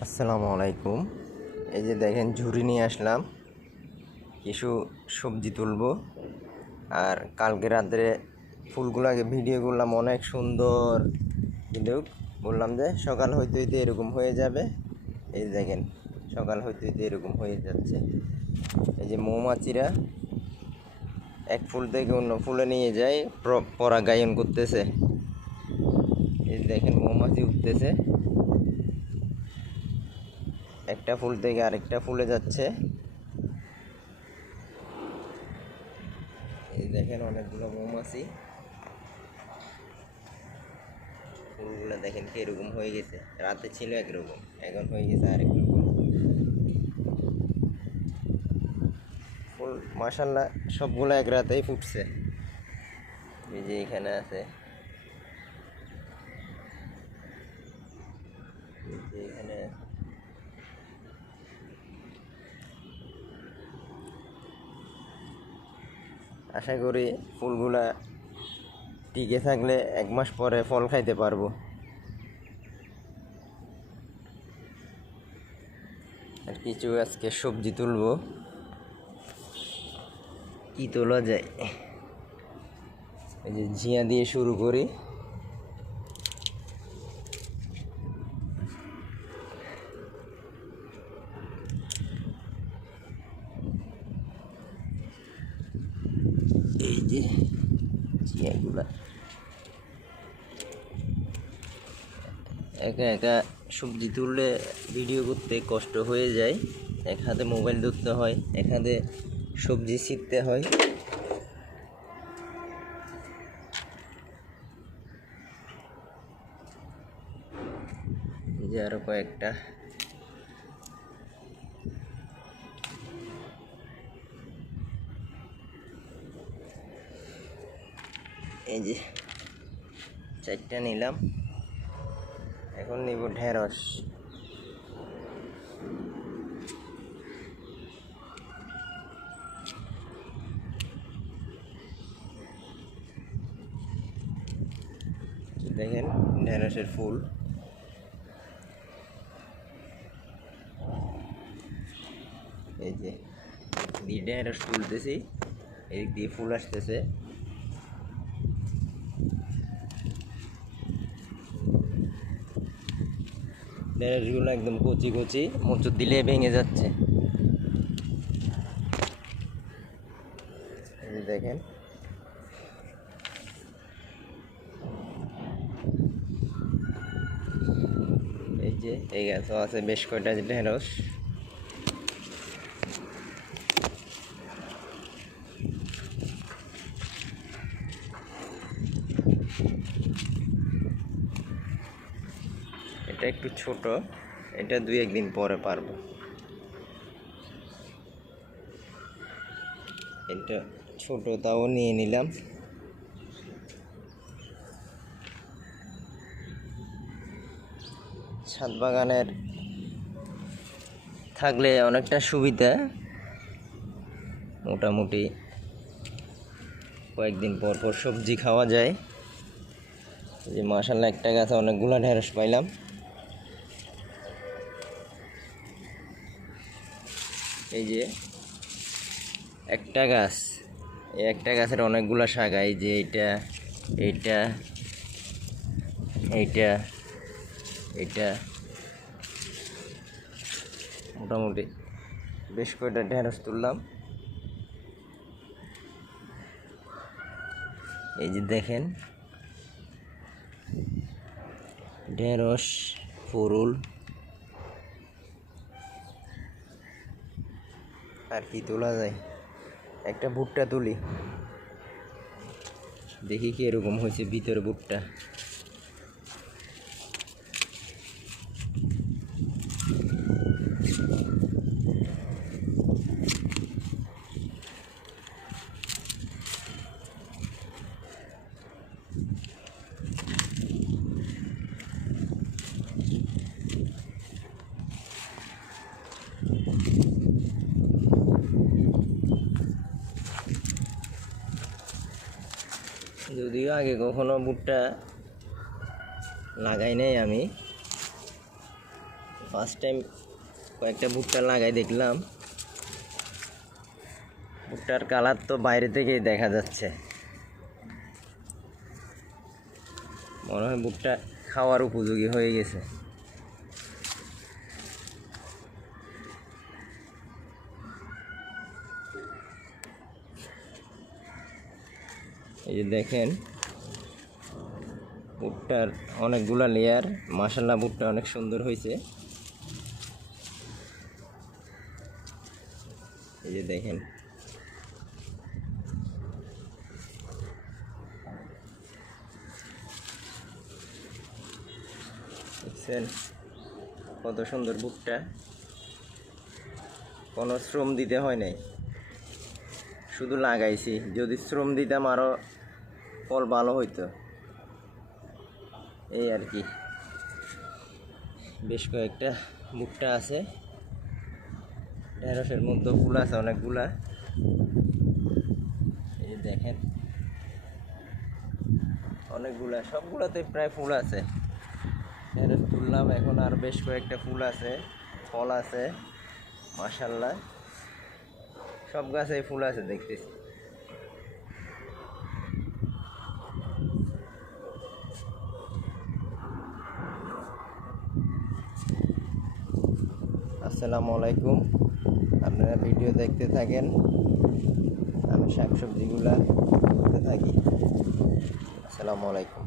আসসালামু আলাইকুম। এই যে দেখেন, ঝুড়ি নিয়ে আসলাম। কিছু সবজি তুলব। আর কালকে রাত্রে ফুলগুলো আগে ভিডিও করলাম, অনেক সুন্দর। কিন্তু বললাম যে, সকাল হইতে হইতে এরকম হয়ে যাবে। এই দেখেন, সকাল হইতে হইতে এরকম হয়ে যাচ্ছে। এই যে মৌমাছিরা এক ফুল থেকে অন্য ফুলে নিয়ে যায়, প্র- পরাগায়ন করতেছে। এই যে দেখেন, মৌমাছি উঠতেছে। একটা ফুল থেকে আরেকটা ফুলে যাচ্ছে। এই দেখেন অনেকগুলো মৌমাছি। ফুলগুলো দেখেন কীরকম হয়ে গেছে। রাতে ছিল একরকম, এখন হয়ে গেছে আরেক রকম ফুল সবগুলো এক রাতেই ফুটছে। এই যে এখানে আছে এই যে এখানে আশা করি ফুলগুলা টিকে থাকলে এক মাস পরে ফল খাইতে পারব। আর কিছু আজকে সবজি তুলবো। কি তোলা যায়? এই যে ঝিয়া দিয়ে শুরু করি এই যে চিয়াগুলা একা একা সবজি তুললে ভিডিও করতে কষ্ট হয়ে যায়। এক হাতে মোবাইল ধরতে হয়, এক হাতে সবজি ছিঁড়তে হয়। যে আরও কয়েকটা এই যে চারটা নিলাম। এখন নিব ঢেঁড়স। দেখেন ঢেঁড়সের ফুল। এই যে দিয়ে ঢেঁড়স তুলতেছি এদিক দিয়ে ফুল আসতেছে। ঢেঁড়সগুলো একদম কচি কচি মোচর দিলে ভেঙে যাচ্ছে। দেখেন। এই যে, এই গাছও আছে বেশ কয়টা ঢেঁড়স। এটা একটু ছোট। এটা দুই একদিন পরে পারব। এটা ছোট, তাও নিয়ে নিলাম। ছাদ বাগানের থাকলে অনেকটা সুবিধা। মোটামুটি কয়েকদিন পর পর সবজি খাওয়া যায়। যে মাসাল্লাহ একটা গাছে অনেকগুলো ঢেঁড়স পাইলাম। এই যে একটা গাছ। এই একটা গাছের অনেকগুলো শাখা এই যে এইটা এইটা এইটা এইটা। মোটামুটি বেশ কয়েকটা ঢেঁড়স তুললাম। এই যে দেখেন, ঢেঁড়স, ফুরুল আর কি তোলা যায়? একটা ভুট্টা তুলি। দেখি কি এরকম হয়েছে ভিতরে ভুট্টা। যদিও আগে কখনো বুটটা লাগাই নাই আমি। ফার্স্ট টাইম কয়েকটা ভুট্টা লাগাই দেখলাম। বুটটার কালার তো বাইরে থেকেই দেখা যাচ্ছে। মনে হয় বুটটা খাওয়ার উপযোগী হয়ে গেছে। এই যে দেখেন বুটটার অনেকগুলা লেয়ার মাসাল্লাহ ভুট্টা অনেক সুন্দর হয়েছে। এই যে দেখেন কত সুন্দর বুকটা কোনো শ্রম দিতে হয় নাই। শুধু লাগাইছি, যদি শ্রম দিতাম আরও ফল ভালো হইতো। এই আর কি। বেশ কয়েকটা ভুট্টা আছে। ঢেঁড়সের মধ্যে ফুল আছে অনেকগুলা। এই দেখেন। অনেকগুলা, সবগুলাতে প্রায় ফুল আছে। ঢেঁড়স তুললাম, এখন আর বেশ কয়েকটা ফুল আছে, ফল আছে মাশাল্লাহ সব গাছে ফুল আছে, দেখতেছি। আসসালামু আলাইকুম। আপনারা ভিডিও দেখতে থাকেন। আমি শাকসবজিগুলা করতে থাকি। আসসালামু আলাইকুম।